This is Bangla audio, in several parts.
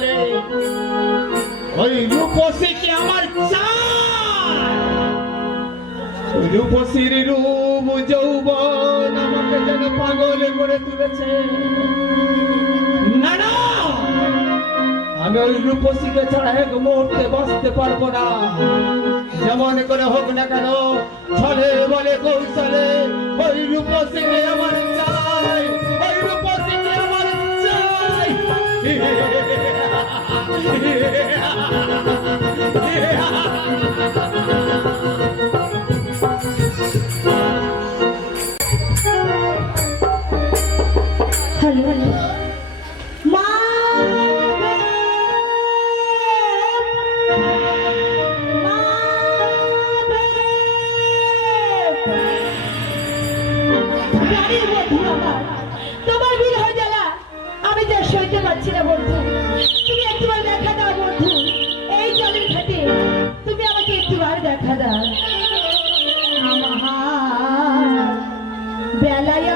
বলে ওই রূপসীকে আমার চাই। রূপসীর রূপ যৌবন আমাকে যেন পাগল করে তুলেছে। না না, আমি ওই রূপসীকে ছাড়া এক মুহূর্তে বাঁচতে পারবো না। যেমন করে হোক না কেন, ছলে বলে কৌশলে ওই রূপসীকে আমার চাই, ওই রূপসীকে আমার চাই। হ্যালো মা, তোমার বিয়ে হয়ে গেল, আমি যা সইতে পারছি না বন্ধু। তুমি একটিবার দেখা দাও বন্ধু, এই জলের ঘাটে তুমি আমাকে একটিবার দেখা দাও। আমার বেলায়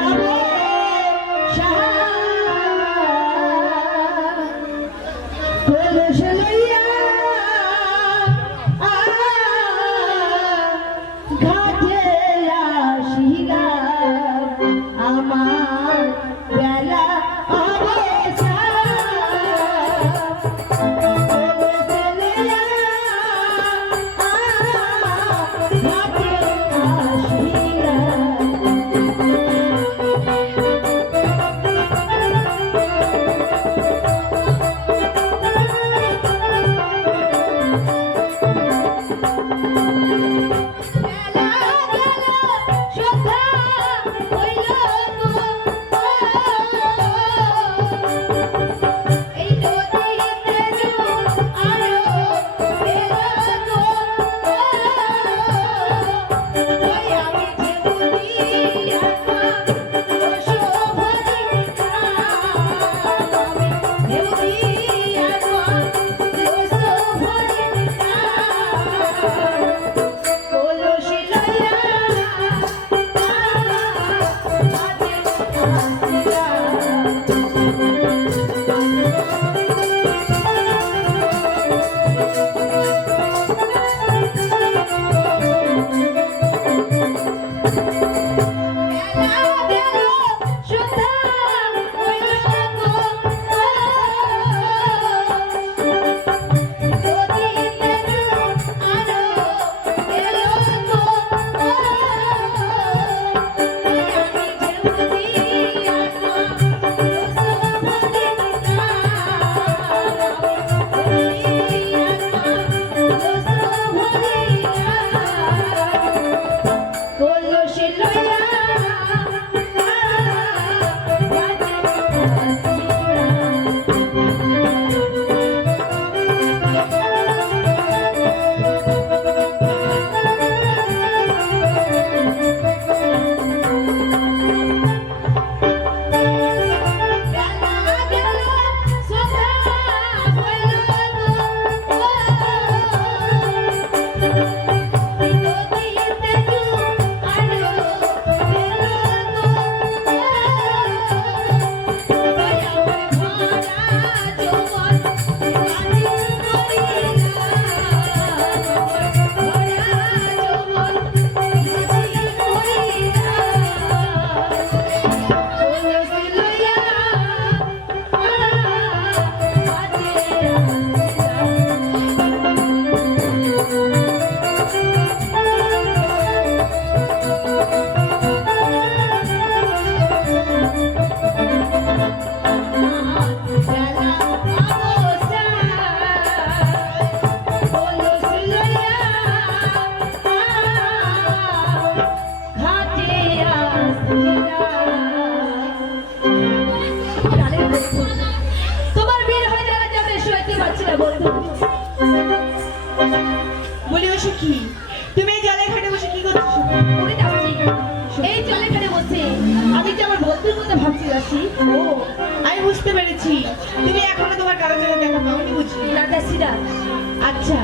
আচ্ছা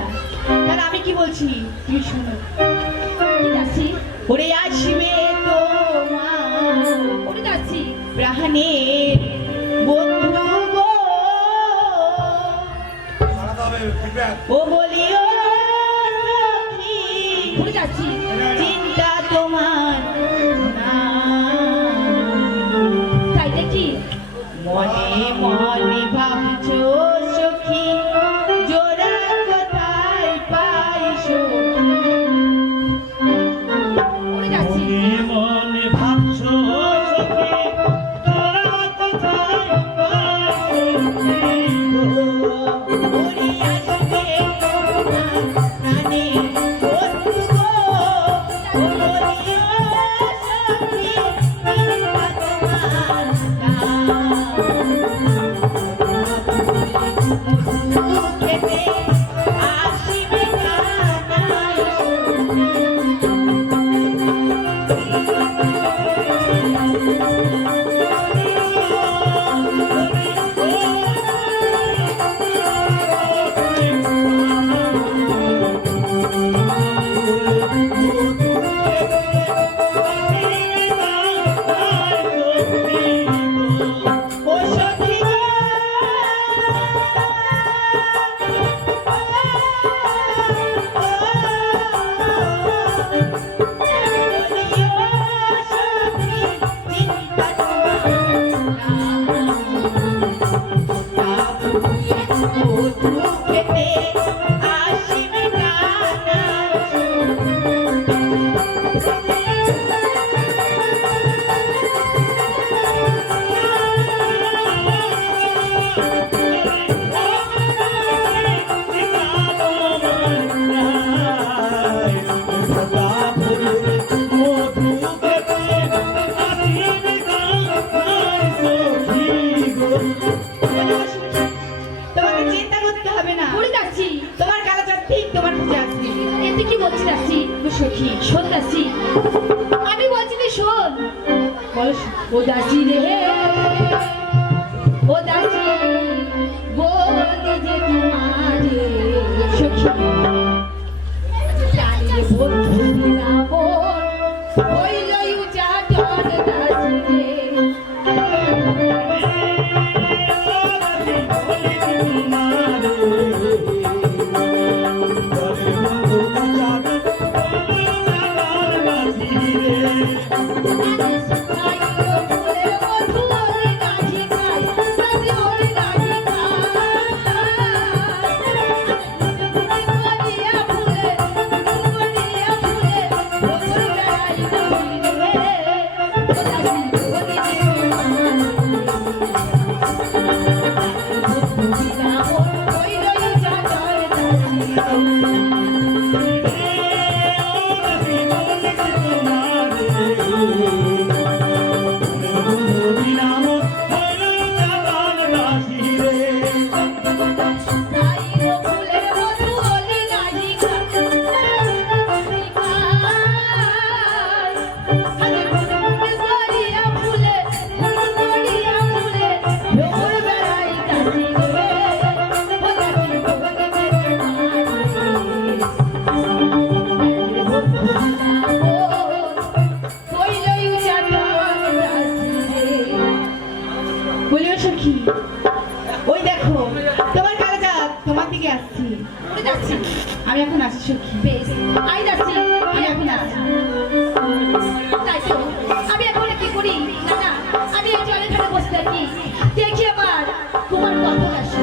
তাহলে আমি কি বলছি তুই শোনো। ওরে আসবে তোমার ওরে দাসি প্রাণের বন্ধু গো ও বলিও সখী, ভুলে যাচ্ছি। চিন্তা তোমার নাই। তাই দেখি মনে মনে ভাবছো সখী, জোড়া কোথায় পাই সখী। ভুলে যাচ্ছি। মনে ভাবছো সখী, তোরা কোথায় পাই সখী গো? ওরে আসবে তোমার প্রাণে বন্ধু গো, ও বলিও সখী, চিন্তা তোমার নাই। খেতে আসিবে কানাই ও সখী গো, বলিও সখী, চিন্তা তোমার খেতে আসিবে তোমাকে চিন্তা করতে হবে না। ভুলে যাচ্ছি। তোমার কালাচাঁদ ঠিক তোমার খুঁজে আসবে। এতে কি বলছি যাচ্ছি? সখী শোন দাসি, আমি বলছি তুই শোন। বলো ও দাসি রে, ও দাসি, বলি যে তোমারে সখী জানি রে বন্ধু দিনাবন, হইল উজাটন দাসি রে। বলিও সখী, ওই দেখো তোমার কালাচাঁদ তোমার দিকে আসছি। উড়ে যাচ্ছি। আমি এখন আসছি সখী। বেশ, আই যাচ্ছি। আমি এখন আসছি। তাই তো, আমি এখন কি করি? না না, আমি এই জলের ধারে বসে থাকি। দেখি আমার তোমার কত আসে।